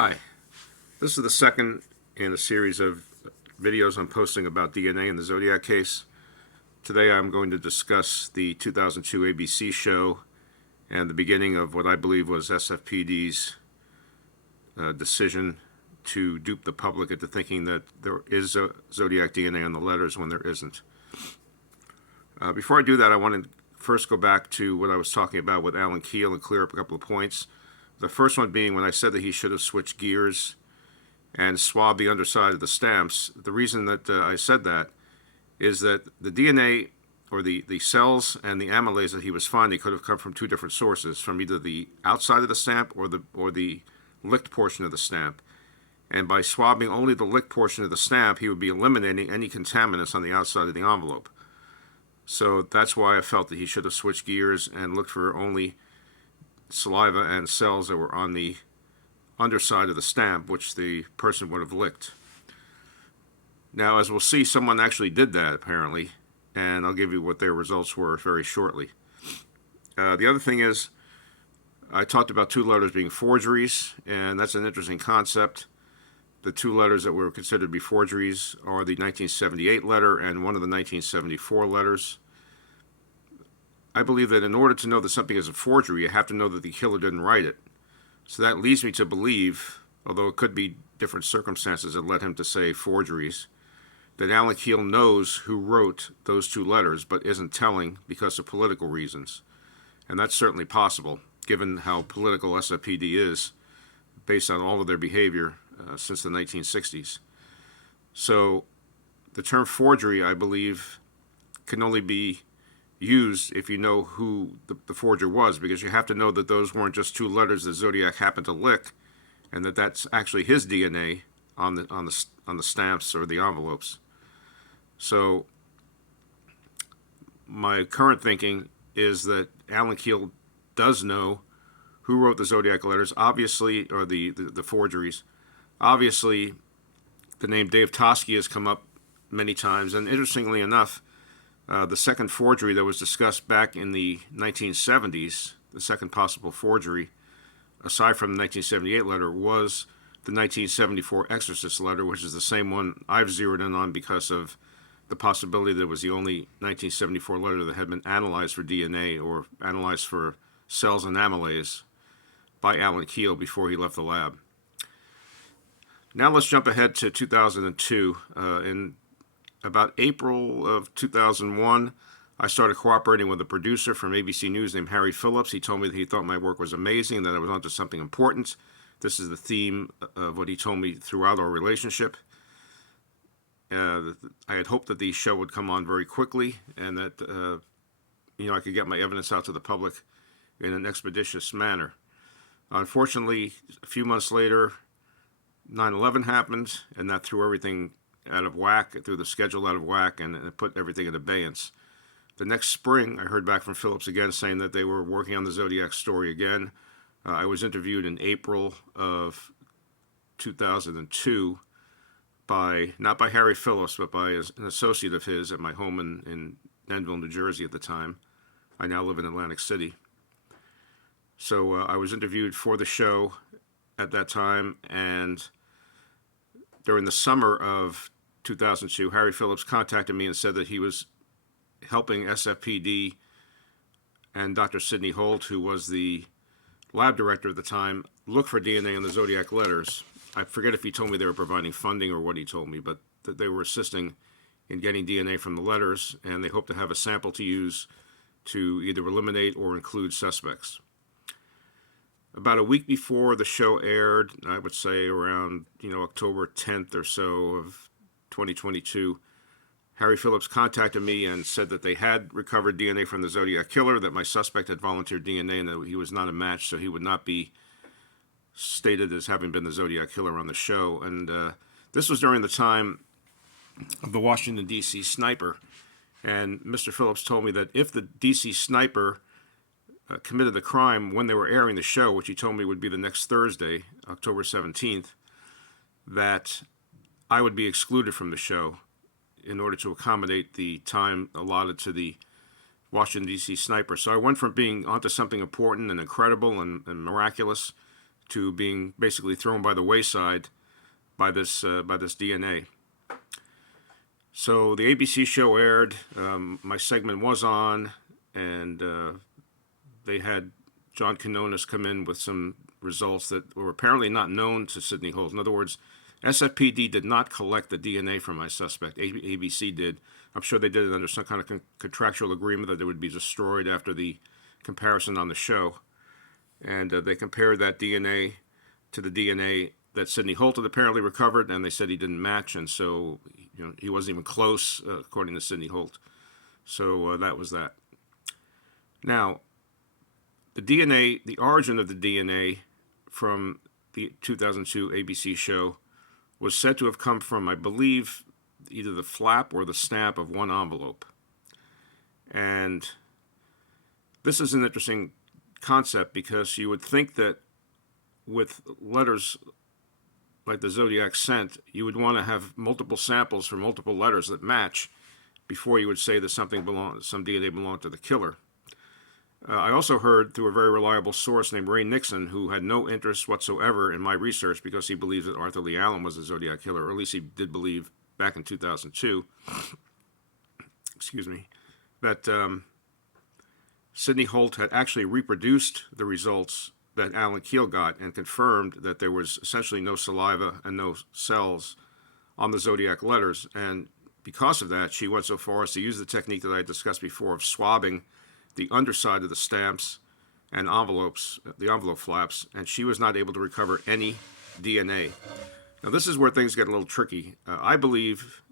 Hi, this is the second in a series of videos I'm posting about DNA in the Zodiac case. Today I'm going to discuss the 2002 ABC show and the beginning of what I believe was SFPD's decision to dupe the public into thinking that there is a Zodiac DNA on the letters when there isn't. Before I do that, I want to first go back to what I was talking about with Alan Kjell and clear up a couple of points. The first one being when I said that he should have switched gears and swabbed the underside of the stamps. The reason that I said that is that the DNA or the cells and the amylase that he was finding could have come from two different sources, from either the outside of the stamp or the licked portion of the stamp. And by swabbing only the licked portion of the stamp, he would be eliminating any contaminants on the outside of the envelope. So that's why I felt that he should have switched gears and looked for only saliva and cells that were on the underside of the stamp, which the person would have licked. Now, as we'll see, someone actually did that, apparently, and I'll give you what their results were very shortly. The other thing is, I talked about two letters being forgeries, and that's an interesting concept. The two letters that were considered to be forgeries are the 1978 letter and one of the 1974 letters. I believe that in order to know that something is a forgery, you have to know that the killer didn't write it. So that leads me to believe, although it could be different circumstances that led him to say forgeries, that Alan Kjell knows who wrote those two letters but isn't telling because of political reasons. And that's certainly possible, given how political SFPD is, based on all of their behavior since the 1960s. So the term forgery, I believe, can only be used if you know who the forger was, because you have to know that those weren't just two letters that Zodiac happened to lick, and that that's actually his DNA on the stamps or the envelopes. So my current thinking is that Alan Kjell does know who wrote the Zodiac letters, obviously, or the forgeries. Obviously, the name Dave Toschi has come up many times, and interestingly enough, the second forgery that was discussed back in the 1970s, the second possible forgery, aside from the 1978 letter, was the 1974 Exorcist letter, which is the same one I've zeroed in on because of the possibility that it was the only 1974 letter that had been analyzed for DNA or analyzed for cells and amylase by Alan Kjell before he left the lab. Now let's jump ahead to 2002. In about April of 2001, I started cooperating with a producer from ABC News named Harry Phillips. He told me that he thought my work was amazing, that I was onto something important. This is the theme of what he told me throughout our relationship. I had hoped that the show would come on very quickly and that I could get my evidence out to the public in an expeditious manner. Unfortunately, a few months later, 9/11 happened, and that threw everything out of whack, threw the schedule out of whack, and it put everything in abeyance. The next spring, I heard back from Phillips again saying that they were working on the Zodiac story again. I was interviewed in April of 2002 not by Harry Phillips, but by an associate of his at my home in Denville, New Jersey at the time. I now live in Atlantic City. So I was interviewed for the show at that time, and during the summer of 2002, Harry Phillips contacted me and said that he was helping SFPD and Dr. Sidney Holt, who was the lab director at the time, look for DNA in the Zodiac letters. I forget if he told me they were providing funding or what he told me, but that they were assisting in getting DNA from the letters, and they hope to have a sample to use to either eliminate or include suspects. About a week before the show aired, I would say around October 10th or so of 2022, Harry Phillips contacted me and said that they had recovered DNA from the Zodiac killer, that my suspect had volunteered DNA, and that he was not a match, so he would not be stated as having been the Zodiac killer on the show. And this was during the time of the Washington, D.C. sniper. And Mr. Phillips told me that if the D.C. sniper committed the crime when they were airing the show, which he told me would be the next Thursday, October 17th, that I would be excluded from the show in order to accommodate the time allotted to the Washington, D.C. sniper. So I went from being onto something important and incredible and miraculous to being basically thrown by the wayside by this DNA. So the ABC show aired. My segment was on, and they had John Quinones come in with some results that were apparently not known to Sidney Holt. In other words, SFPD did not collect the DNA from my suspect. ABC did. I'm sure they did it under some kind of contractual agreement that it would be destroyed after the comparison on the show. And they compared that DNA to the DNA that Sidney Holt had apparently recovered, and they said he didn't match, and so he wasn't even close, according to Sidney Holt. So that was that. Now, the DNA, the origin of the DNA from the 2002 ABC show was said to have come from, I believe, either the flap or the stamp of one envelope. And this is an interesting concept because you would think that with letters like the Zodiac sent, you would want to have multiple samples for multiple letters that match before you would say that some DNA belonged to the killer. I also heard through a very reliable source named Ray Nixon, who had no interest whatsoever in my research because he believes that Arthur Lee Allen was the Zodiac killer, or at least he did believe back in 2002, that Sidney Holt had actually reproduced the results that Alan Keel got and confirmed that there was essentially no saliva and no cells on the Zodiac letters. And because of that, she went so far as to use the technique that I discussed before of swabbing the underside of the stamps and envelopes, the envelope flaps, and she was not able to recover any DNA. Now, this is where things get a little tricky. I believe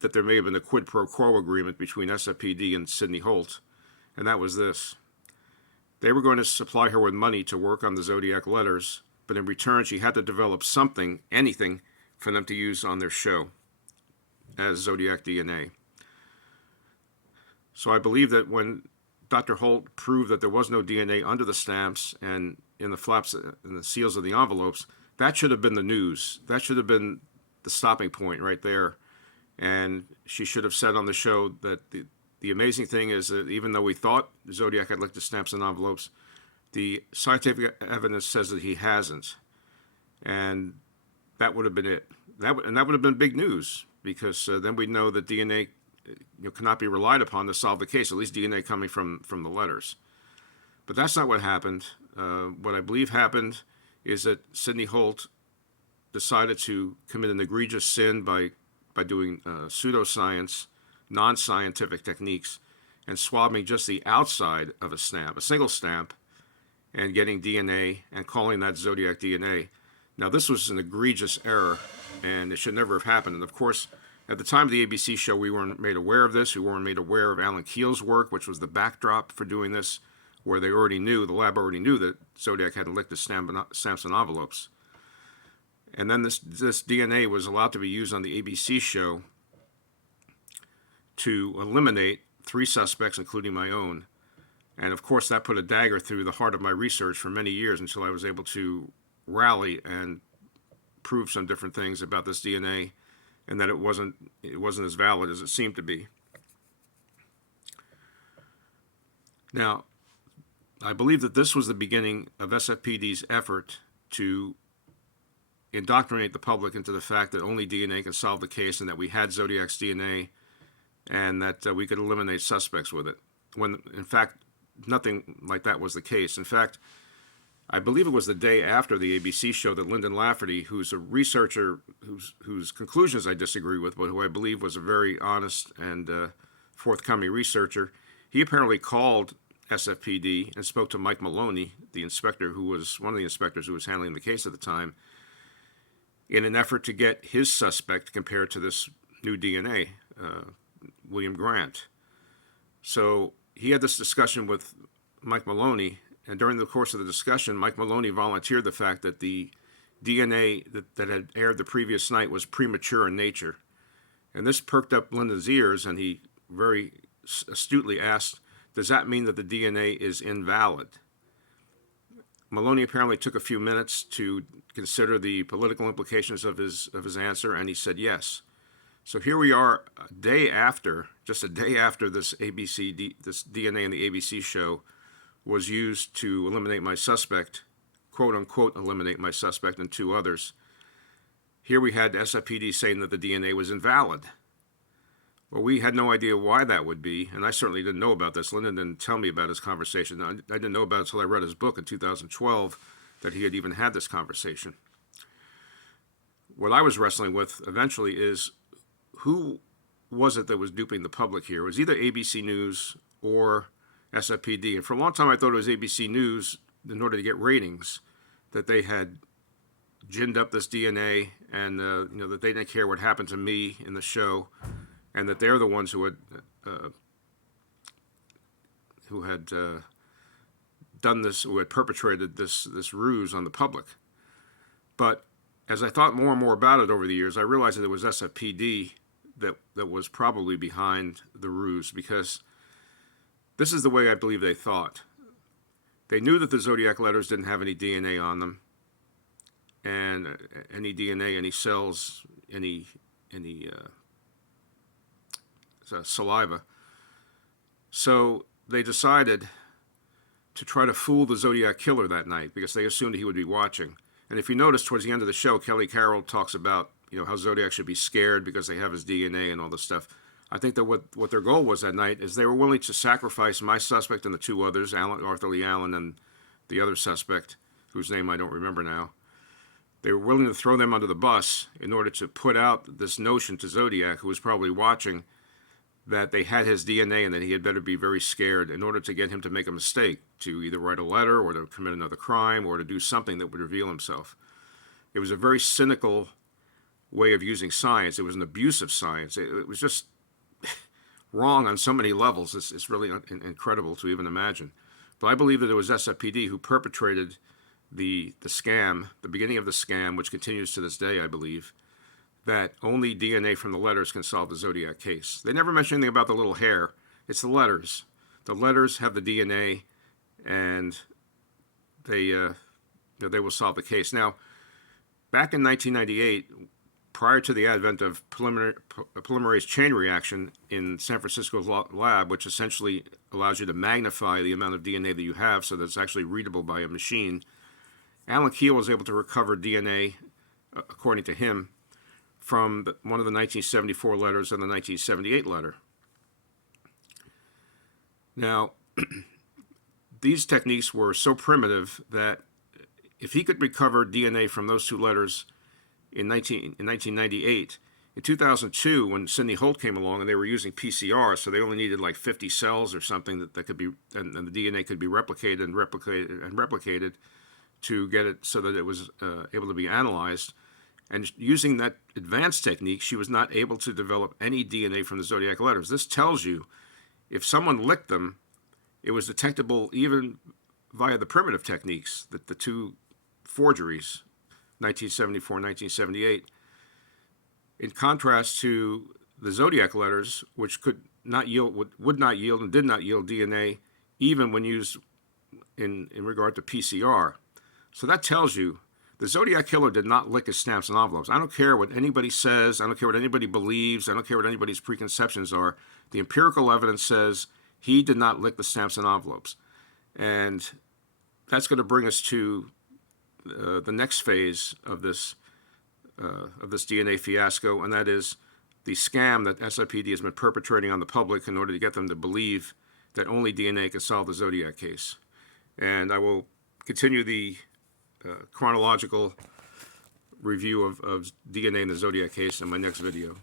that there may have been a quid pro quo agreement between SFPD and Sidney Holt, and that was this. They were going to supply her with money to work on the Zodiac letters, but in return she had to develop something, anything, for them to use on their show as Zodiac DNA. So I believe that when Dr. Holt proved that there was no DNA under the stamps and in the flaps and the seals of the envelopes, that should have been the news. That should have been the stopping point right there. And she should have said on the show that the amazing thing is that even though we thought Zodiac had licked the stamps and envelopes, the scientific evidence says that he hasn't. And that would have been it. That would have been big news, because then we'd know that DNA cannot be relied upon to solve the case, at least DNA coming from the letters. But that's not what happened. What I believe happened is that Sidney Holt decided to commit an egregious sin by doing pseudoscience, non-scientific techniques, and swabbing just the outside of a stamp, a single stamp, and getting DNA and calling that Zodiac DNA. Now, this was an egregious error, and it should never have happened. And of course, at the time of the ABC show, we weren't made aware of this. We weren't made aware of Alan Keel's work, which was the backdrop for doing this, where the lab already knew that Zodiac hadn't licked the stamps and envelopes. And then this DNA was allowed to be used on the ABC show to eliminate 3 suspects, including my own. And of course, that put a dagger through the heart of my research for many years until I was able to rally and prove some different things about this DNA, and that it wasn't as valid as it seemed to be. Now, I believe that this was the beginning of SFPD's effort to indoctrinate the public into the fact that only DNA can solve the case, and that we had Zodiac's DNA, and that we could eliminate suspects with it, when in fact nothing like that was the case. In fact, I believe it was the day after the ABC show that Lyndon Lafferty, who's a researcher whose conclusions I disagree with, but who I believe was a very honest and forthcoming researcher, he apparently called SFPD and spoke to Mike Maloney, the inspector who was one of the inspectors who was handling the case at the time, in an effort to get his suspect compared to this new DNA, William Grant. So he had this discussion with Mike Maloney, and during the course of the discussion, Mike Maloney volunteered the fact that the DNA that had aired the previous night was premature in nature. And this perked up Lyndon's ears, and he very astutely asked, does that mean that the DNA is invalid? Maloney apparently took a few minutes to consider the political implications of his answer, and he said yes. So here we are, just a day after this DNA in the ABC show was used to eliminate my suspect, quote-unquote eliminate my suspect and two others. Here we had SFPD saying that the DNA was invalid. Well, we had no idea why that would be, and I certainly didn't know about this. Lyndon didn't tell me about his conversation. I didn't know about it until I read his book in 2012 that he had even had this conversation. What I was wrestling with eventually is who was it that was duping the public here? It was either ABC News or SFPD. And for a long time I thought it was ABC News, in order to get ratings, that they had ginned up this DNA and that they didn't care what happened to me in the show, and that they're the ones who had done this, who had perpetrated this ruse on the public. But as I thought more and more about it over the years, I realized that it was SFPD that was probably behind the ruse, because this is the way I believe they thought. They knew that the Zodiac letters didn't have any DNA on them, and any DNA, any cells, any saliva. So they decided to try to fool the Zodiac killer that night, because they assumed he would be watching. And if you notice, towards the end of the show, Kjell Qvale talks about how Zodiac should be scared because they have his DNA and all this stuff. I think that what their goal was that night is they were willing to sacrifice my suspect and the two others, Arthur Lee Allen and the other suspect, whose name I don't remember now. They were willing to throw them under the bus in order to put out this notion to Zodiac, who was probably watching, that they had his DNA and that he had better be very scared, in order to get him to make a mistake, to either write a letter or to commit another crime or to do something that would reveal himself. It was a very cynical way of using science. It was an abuse of science. It was just wrong on so many levels. It's really incredible to even imagine. But I believe that it was SFPD who perpetrated the scam, the beginning of the scam, which continues to this day, I believe, that only DNA from the letters can solve the Zodiac case. They never mention anything about the little hair. It's the letters. The letters have the DNA, and they will solve the case. Now, back in 1998, prior to the advent of polymerase chain reaction in San Francisco's lab, which essentially allows you to magnify the amount of DNA that you have so that it's actually readable by a machine, Alan Kjell was able to recover DNA, according to him, from one of the 1974 letters and the 1978 letter. Now, these techniques were so primitive that if he could recover DNA from those two letters in 1998, in 2002, when Sidney Holt came along and they were using PCR, so they only needed like 50 cells or something that could be, and the DNA could be replicated and replicated to get it so that it was able to be analyzed. And using that advanced technique, she was not able to develop any DNA from the Zodiac letters. This tells you if someone licked them, it was detectable even via the primitive techniques, the two forgeries, 1974 and 1978, in contrast to the Zodiac letters, which would not yield and did not yield DNA, even when used in regard to PCR. So that tells you the Zodiac killer did not lick his stamps and envelopes. I don't care what anybody says. I don't care what anybody believes. I don't care what anybody's preconceptions are. The empirical evidence says he did not lick the stamps and envelopes. And that's going to bring us to the next phase of this DNA fiasco, and that is the scam that SFPD has been perpetrating on the public in order to get them to believe that only DNA can solve the Zodiac case. And I will continue the chronological review of DNA in the Zodiac case in my next video.